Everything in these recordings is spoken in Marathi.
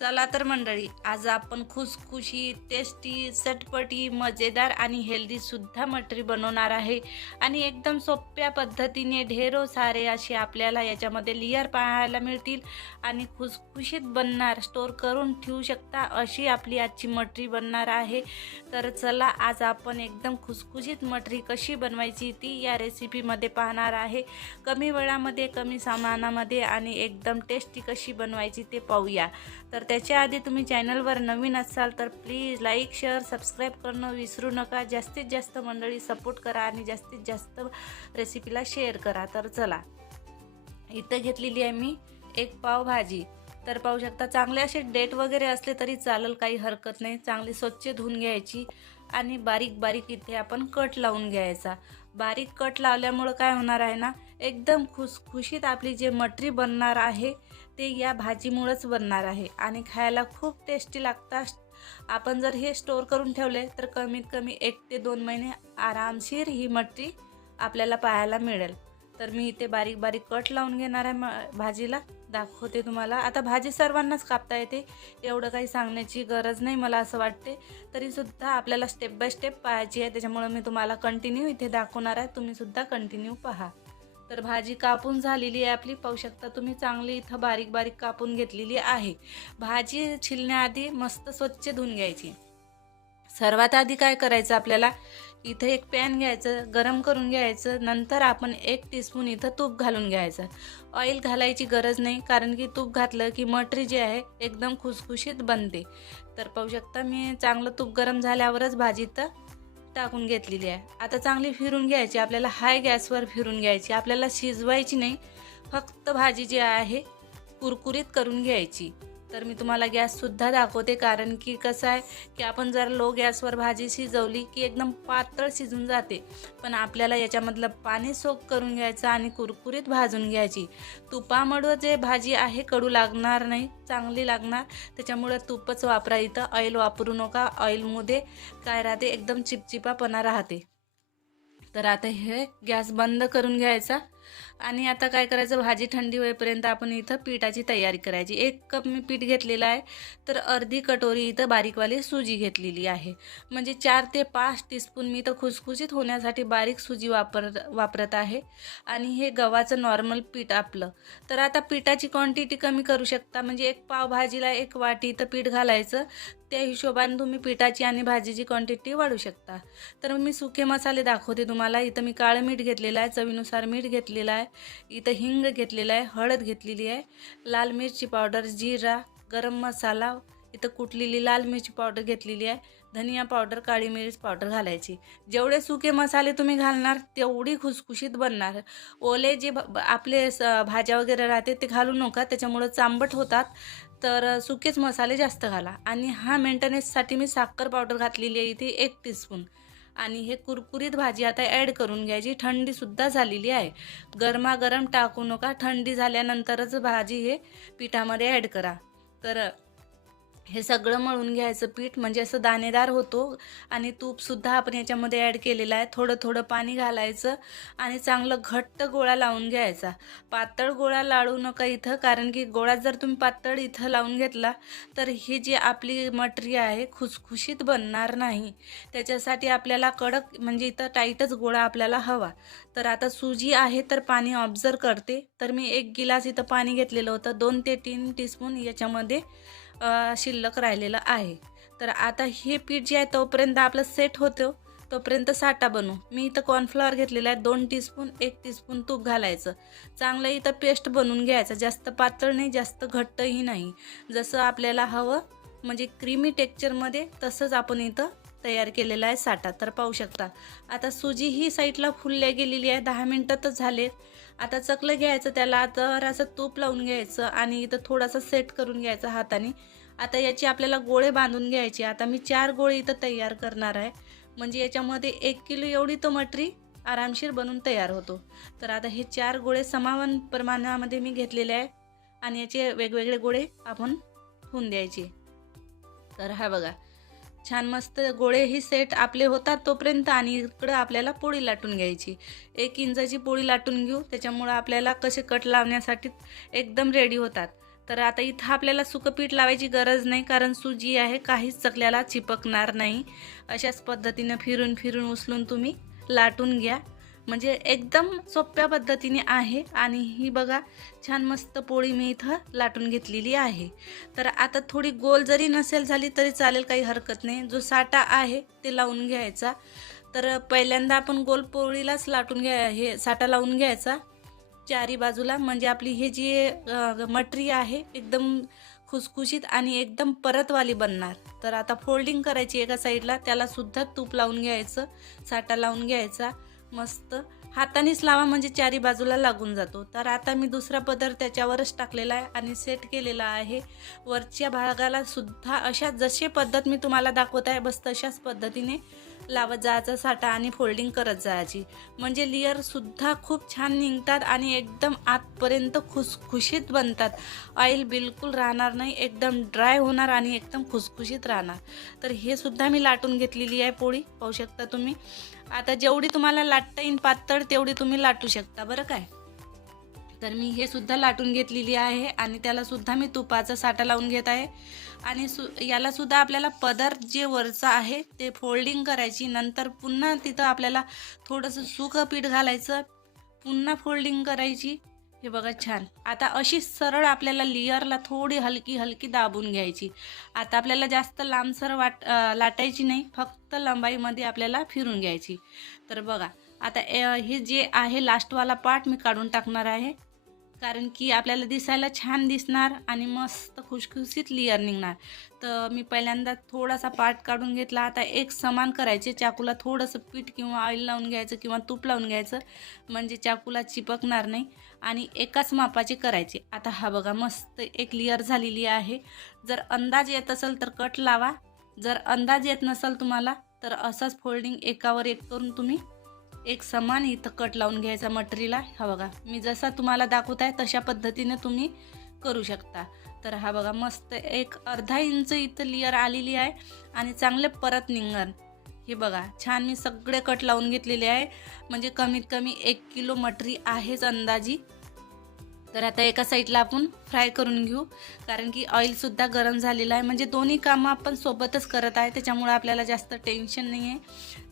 चला तर मंडळी आज आपण खुसखुशी टेस्टी चटपटी मजेदार आणि हेल्दीसुद्धा मटरी बनवणार आहे. आणि एकदम सोप्या पद्धतीने ढेरो सारे असे आपल्याला याच्यामध्ये लेयर पाहायला मिळतील. आणि खुसखुशीत बनणार स्टोर करून ठेवू शकता अशी आपली आजची मटरी बनणार आहे. तर चला आज आपण एकदम खुसखुशीत मटरी कशी बनवायची ती या रेसिपीमध्ये पाहणार आहे. कमी वेळामध्ये कमी सामानामध्ये आणि एकदम टेस्टी कशी बनवायची ते पाहूया. तर तर त्याच्या आधी तुम्ही चॅनलवर नवीन असाल तर प्लीज लाईक शेअर सबस्क्राईब करणं विसरू नका. जास्तीत जास्त मंडळी सपोर्ट करा आणि जास्तीत जास्त रेसिपीला शेअर करा. तर चला इथं घेतलेली आहे मी एक पाव भाजी. तर पाहू शकता चांगले असे डेट वगैरे असले तरी चालेल काही हरकत नाही. चांगली स्वच्छ धुवून घ्यायची आणि बारीक बारीक इथे आपण कट लावून घ्यायचा. बारीक कट लावल्यामुळं काय होणार आहे ना एकदम खुसखुशीत आपली जे मटरी बनणार आहे ते या भाजीमुळंच बनणार आहे आणि खायला खूप टेस्टी लागतात आपण जर हे स्टोअर करून ठेवले तर कमीत कमी एक ते दोन महिने आरामशीर ही मटरी आपल्याला पाहायला मिळेल. तर मी इथे बारीक बारीक कट लावून घेणार आहे म भाजीला. दाखवते तुम्हाला. आता भाजी सर्वांनाच कापता येते. एवढं काही सांगण्याची गरज नाही मला असं वाटते. तरीसुद्धा आपल्याला स्टेप बाय स्टेप पाहायची आहे. त्याच्यामुळं मी तुम्हाला कंटिन्यू इथे दाखवणार आहे. तुम्हीसुद्धा कंटिन्यू पहा. तर भाजी कापून झालेली आहे आपली. पाहू शकता तुम्ही चांगली इथं बारीक बारीक कापून घेतलेली आहे. भाजी छिलण्याआधी मस्त स्वच्छ धुवून घ्यायची. सर्वात आधी काय करायचं आपल्याला? इथं एक पॅन घ्यायचं गरम करून घ्यायचं. नंतर आपण एक टीस्पून इथं तूप घालून घ्यायचं. ऑइल घालायची गरज नाही कारण की तूप घातलं की मटरी जी आहे एकदम खुसखुशीत बनते. तर पाहू शकता मी चांगलं तूप गरम झाल्यावरच भाजी इथं टाकून घेतलेली आहे. आता चांगली फिरून घ्यायची आपल्याला हाय गॅसवर फिरून घ्यायची आपल्याला शिजवायची नाही. फक्त भाजी जी आहे कुरकुरीत करून घ्यायची. तर मी तुम्हाला गॅससुद्धा दाखवते कारण की कसं आहे की आपण जर लो गॅसवर भाजी शिजवली की एकदम पातळ शिजून जाते. पण आपल्याला याच्यामधलं पाणी सोक करून घ्यायचं आणि कुरकुरीत भाजून घ्यायची. तुपामुळं जे भाजी आहे कडू लागणार नाही चांगली लागणार त्याच्यामुळं तुपच वापरा. इथं ऑइल वापरू नका ऑइलमध्ये काय राहते एकदम चिपचिपापणा राहते. तर आता हे गॅस बंद करून घ्यायचा. आणि आता काय करायचं? भाजी थंडी होईपर्यंत आपण इथं पिठाची तयारी करायची. एक कप मी पीठ घेतलेलं आहे. तर अर्धी कटोरी इथं बारीकवाली सुजी घेतलेली आहे. म्हणजे चार ते पाच टीस्पून मी इथं खुसखुशीत होण्यासाठी बारीक सुजी वापर वापरत आहे. आणि हे गव्हाचं नॉर्मल पीठ आपलं. तर आता पिठाची क्वांटिटी कमी करू शकता. म्हणजे एक पाव भाजीला एक वाटी इथं पीठ घालायचं. त्या हिशोबाने तुम्ही पिठाची आणि भाजीची क्वांटिटी वाढू शकता. तर मी सुके मसाले दाखवते तुम्हाला. इथं मी काळं मीठ घेतलेलं आहे. चवीनुसार मीठ घेतलेलं आहे. इथं हिंग घेतलेलं आहे हळद घेतलेली आहे लाल मिरची पावडर जिरा गरम मसाला इथं कुटलेली लाल मिरची पावडर घेतलेली आहे धनिया पावडर काळी मिरच पावडर घालायची. जेवढे सुके मसाले तुम्ही घालणार तेवढी खुसखुशीत बनणार. ओले जे भ- आपले स भाज्या वगैरे राहते ते घालू नका त्याच्यामुळं चांबट होतात. तर सुकेच मसाले जास्त घाला. आणि हा मेंटेनन्ससाठी मी साखर पावडर घातलेली आहे इथे एक टीस्पून आणि हे कुरकुरीत भाजी आता ॲड करून घ्यायची. थंडीसुद्धा झालेली आहे. गरमागरम टाकू नका. थंडी झाल्यानंतरच भाजी हे पिठामध्ये ॲड करा. तर हे सगळं मळून घ्यायचं पीठ म्हणजे असं दाणेदार होतो. आणि तूपसुद्धा आपण याच्यामध्ये ॲड केलेलं आहे. थोडं थोडं पाणी घालायचं आणि चांगलं घट्ट गोळा लावून घ्यायचा. पातळ गोळा लाडू नका इथं कारण की गोळा जर तुम्ही पातळ इथं लावून घेतला तर ही जी आपली मटरी आहे खुसखुशीत बनणार नाही. त्याच्यासाठी आपल्याला कडक म्हणजे इथं टाईटच गोळा आपल्याला हवा. तर आता सुजी आहे तर पाणी ऑब्झर्व करते. तर मी एक गिलास इथं पाणी घेतलेलं होतं. दोन ते तीन टीस्पून याच्यामध्ये शिल्लक राहिलेलं आहे. तर आता हे पीठ जे आहे तोपर्यंत आपलं सेट होतं. तोपर्यंत साठा बनवू. मी इथं कॉर्नफ्लॉवर घेतलेला आहे. दोन टीस्पून एक टीस्पून तूप घालायचं. चांगलं इथं पेस्ट बनवून घ्यायचं. जास्त पातळ नाही जास्त घट्टही नाही. जसं आपल्याला हवं म्हणजे क्रीमी टेक्चरमध्ये तसंच आपण इथं तयार केलेला आहे साठा. तर पाहू शकता. आता सुजी ही साईडला फुलल्या गेलेली आहे. दहा मिनटातच झाले. आता चकलं घ्यायचं. त्याला तर असं तूप लावून घ्यायचं. आणि इथं थोडासा सेट करून घ्यायचं हाताने. आता याची आपल्याला गोळे बांधून घ्यायचे. आता मी चार गोळे इथं तयार करणार आहे. म्हणजे याच्यामध्ये एक किलो एवढी तो मटरी आरामशीर बनून तयार होतो. तर आता हे चार गोळे समावन प्रमाणामध्ये मी घेतलेले आहे. आणि याचे वेगवेगळे गोळे आपण होऊन द्यायचे. तर हा बघा छान मस्त गोळे ही सेट आपले होतात तोपर्यंत आणि इकडं आपल्याला पोळी लाटून घ्यायची. एक इंचाची पोळी लाटून घेऊ. त्याच्यामुळं आपल्याला कसे कट लावण्यासाठी एकदम रेडी होतात. तर आता इथं आपल्याला सुकपीठ लावायची गरज नाही कारण सुजी आहे काहीच चकल्याला चिपकणार नाही. अशाच पद्धतीनं फिरून फिरून उचलून तुम्ही लाटून घ्या. म्हणजे एकदम सोप्या पद्धतीने आहे आणि ही बघा छान मस्त पोळी मी इथं लाटून घेतलेली आहे. तर आता थोडी गोल जरी नसेल झाली तरी चालेल काही हरकत नाही. जो साठा आहे ते लावून घ्यायचा. तर पहिल्यांदा आपण गोल पोळीलाच लाटून घ्या हे साठा लावून घ्यायचा. चारी बाजूला म्हणजे आपली हे जी मटरी आहे एकदम खुसखुशीत आणि एकदम परतवाली बनणार. तर आता फोल्डिंग करायची एका साईडला त्याला सुद्धा तूप लावून घ्यायचं साठा लावून घ्यायचा मस्त. हातानेच लावा म्हणजे चारी बाजूला लागून जातो. तर आता मी दुसरा पदर त्याच्यावरच टाकलेला आहे आणि सेट केलेला आहे. वरच्या भागाला सुद्धा अशा जशी पद्धत मी तुम्हाला दाखवत आहे बस तशाच पद्धतीने लावत जायचा साठा आणि फोल्डिंग करत जायची. म्हणजे लेअरसुद्धा खूप छान निघतात आणि एकदम आतपर्यंत खुसखुशीत बनतात. ऑइल बिलकुल राहणार नाही एकदम ड्राय होणार आणि एकदम खुसखुशीत राहणार. तर हे सुद्धा मी लाटून घेतलेली आहे पोळी पाहू शकता तुम्ही. आता जेवढी तुम्हाला लाटता येईल पातळ तेवढी तुम्ही लाटू शकता बरं काय? तर मी हे सुद्धा लाटून घेतलेली आहे आणि त्याला सुद्धा मी तुपाचा साठा लावून घेत आहे. आणि सु यालासुद्धा आपल्याला पदर जे वरचं आहे ते फोल्डिंग करायची नंतर पुन्हा तिथं आपल्याला थोडंसं सुकं पीठ घालायचं पुन्हा फोल्डिंग करायची. हे बघा छान. आता अशी सरळ आपल्याला लेअरला थोडी हलकी हलकी दाबून घ्यायची. आता आपल्याला जास्त लांबसर वाट लाटायची नाही फक्त लंबाईमध्ये आपल्याला फिरून घ्यायची. तर बघा आता हे जे आहे लास्टवाला पार्ट मी काढून टाकणार आहे. कारण की आपल्याला दिसायला छान दिसणार आणि मस्त खुशखुशीत लेअर निघणार. तर मी पहिल्यांदा थोडासा पार्ट काढून घेतला. आता एक समान करायचे. चाकूला थोडंसं पीठ किंवा ऑइल लावून घ्यायचं किंवा तूप लावून घ्यायचं. म्हणजे चाकूला चिपकणार नाही. आणि एकाच मापाचे करायचे. आता हा बघा मस्त एक लेअर झालेली आहे. जर अंदाज येत असेल तर कट लावा. जर अंदाज येत नसेल तुम्हाला तर असंच फोल्डिंग एकावर एक करून तुम्ही एक समान इथं कट लावून घ्यायचा मटेरियलला हा बघा मी जसा तुम्हाला दाखवत आहे तशा पद्धतीने तुम्ही करू शकता. तर हा बघा मस्त एक अर्धा इंच इथं लेअर आलेली आहे आणि चांगले परत निघणार हे बघा छान मी सगळे कट लावून घेतलेले आहे. म्हणजे कमीत कमी एक किलो मटरी आहेच अंदाजी. तर आता एका साईडला आपण फ्राय करून घेऊ. कारण की ऑइलसुद्धा गरम झालेलं आहे. म्हणजे दोन्ही कामं आपण सोबतच करत आहे. त्याच्यामुळे आपल्याला जास्त टेन्शन नाही आहे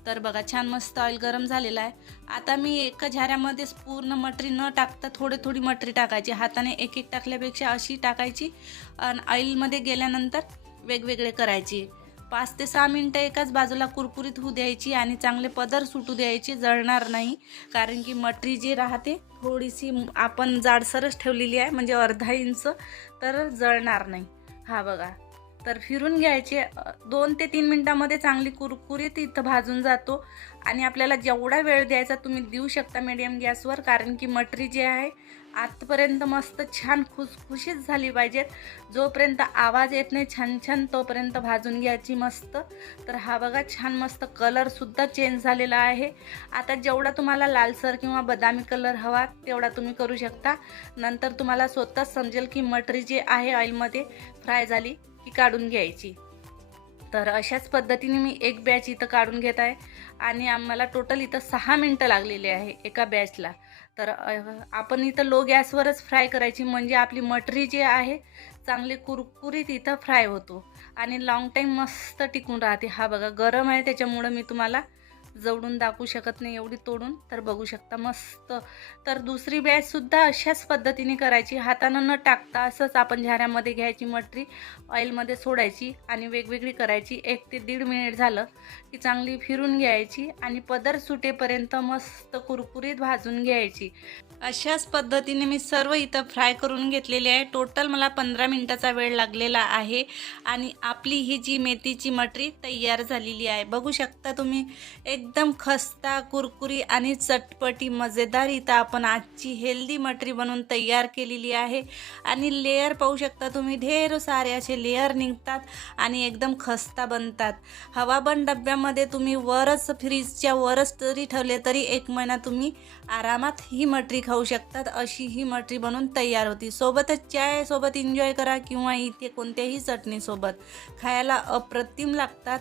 तर बघा छान मस्त ऑइल गरम झालेलं आहे. आता मी एका झाऱ्यामध्येच पूर्ण मटरी न टाकता थोडी थोडी मटरी टाकायची. हाताने एक एक टाकल्यापेक्षा अशी टाकायची. आणि ऑइलमध्ये गेल्यानंतर वेगवेगळे करायची. पाच ते सहा मिनटं एकाच बाजूला कुरकुरीत होऊ द्यायची आणि चांगले पदर सुटू द्यायची जळणार नाही. कारण की मटरी जी राहते थोडीशी आपण जाडसरच ठेवलेली आहे म्हणजे अर्धा इंच तर जळणार नाही. हा बघा. तर फिरून घ्यायचे दोन ते तीन मिनटामध्ये चांगली कुरकुरीत इथं भाजून जातो. आणि आपल्याला जेवढा वेळ द्यायचा तुम्ही देऊ शकता मिडियम गॅसवर कारण की मटरी जी आहे आतपर्यंत मस्त छान खुसखुशीत झाली पाहिजेत. जोपर्यंत आवाज येत नाही छान छान तोपर्यंत भाजून घ्यायची मस्त. तर हा बघा छान मस्त कलरसुद्धा चेंज झालेला आहे. आता जेवढा तुम्हाला लालसर किंवा बदामी कलर हवा तेवढा तुम्ही करू शकता. नंतर तुम्हाला स्वतःच समजेल की मटरी जी आहे ऑइलमध्ये फ्राय झाली की काढून घ्यायची. तर अशाच पद्धतीने मी एक बॅच इथं काढून घेत आहे. आणि आम्हाला टोटल इथं सहा मिनटं लागलेली आहे एका बॅचला तर आपण इथं लो गॅसवरच फ्राय करायची. म्हणजे आपली मटरी जी आहे चांगली कुरकुरीत इथं फ्राय होतो. आणि लाँग टाईम मस्त टिकून राहते. हा बघा गरम आहे त्याच्यामुळं मी तुम्हाला जवळून दाखवू शकत नाही एवढी तोडून तर बघू शकता मस्त. तर दुसरी बॅचसुद्धा अशाच पद्धतीने करायची. हातानं न टाकता असंच आपण झाऱ्यामध्ये घ्यायची मटरी ऑइलमध्ये सोडायची आणि वेगवेगळी करायची. एक ते दीड मिनिट झालं की चांगली फिरून घ्यायची आणि पदर सुटेपर्यंत मस्त कुरकुरीत भाजून घ्यायची. अशाच पद्धतीने मी सर्व इथं फ्राय करून घेतलेली आहे. टोटल मला पंधरा मिनटाचा वेळ लागलेला आहे आणि आपली ही जी मेथीची मटरी तयार झालेली आहे. बघू शकता तुम्ही एकदम खस्ता कुरकुरी आणि चटपटी मजेदार. इथं आपण आजची हेल्दी मटरी बनवून तयार केलेली आहे. आणि लेयर पाहू शकता तुम्ही ढेर सारे असे लेअर निघतात आणि एकदम खस्ता बनतात. हवाबंद डब्यामध्ये तुम्ही वरच फ्रीजच्या वरच तरी ठेवले तरी एक महिना तुम्ही आरामात ही मटरी खाऊ शकतात. अशी ही मटरी बनवून तयार होती. सोबतच चाय सोबत एन्जॉय करा किंवा इथे कोणत्याही चटणीसोबत. खायला अप्रतिम लागतात.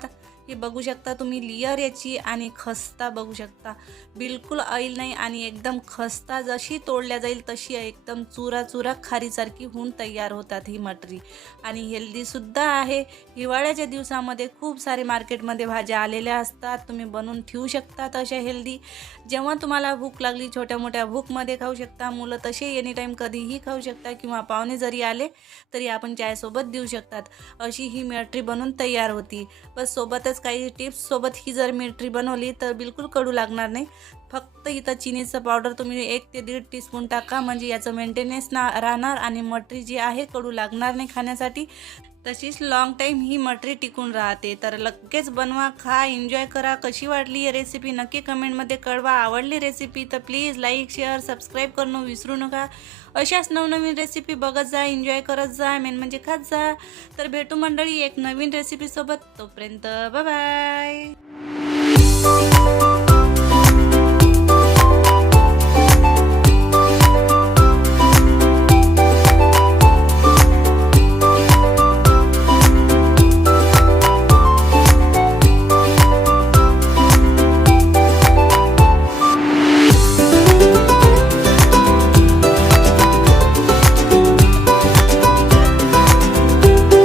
ही बघू शकता तुम्ही लिअर याची आणि खस्ता बघू शकता. बिलकुल ऑइल नाही आणि एकदम खस्ता जशी तोडल्या जाईल तशी एकदम चुरा चुरा खारीसारखी होऊन तयार होतात ही मटरी. आणि हेल्दीसुद्धा आहे. हिवाळ्याच्या दिवसामध्ये खूप सारे मार्केटमध्ये भाज्या आलेल्या असतात. तुम्ही बनवून ठेवू शकता अशा हेल्दी. जेव्हा तुम्हाला भूक लागली छोट्या मोठ्या भूकमध्ये खाऊ शकता मुलं तसे एनी टाईम कधीही खाऊ शकता किंवा पाहुणे जरी आले तरी आपण चायसोबत देऊ शकतात. अशी ही मिल्ट्री बनवून तयार होती. बस सोबतच काही टिप्स सोबत ही जर मिल्ट्री बनवली तर बिलकुल कडू लागणार नाही. फक्त इथं चिनीचं पावडर तुम्ही एक ते दीड टीस्पून टाका. म्हणजे याचं मेंटेनन्स ना राहणार आणि मटरी जी आहे कडू लागणार नाही खाण्यासाठी. तशीच लॉंग टाईम ही मटरी टिकून राहते. तर लगेच बनवा खा एन्जॉय करा. कशी वाटली ही रेसिपी नक्की कमेंटमध्ये कळवा. आवडली रेसिपी तर प्लीज लाईक शेअर सबस्क्राईब करणं विसरू नका. अशाच नवनवीन रेसिपी बघत जा एन्जॉय करत जा मेन म्हणजे खात जा. तर भेटू मंडळी एक नवीन रेसिपीसोबत तोपर्यंत बाय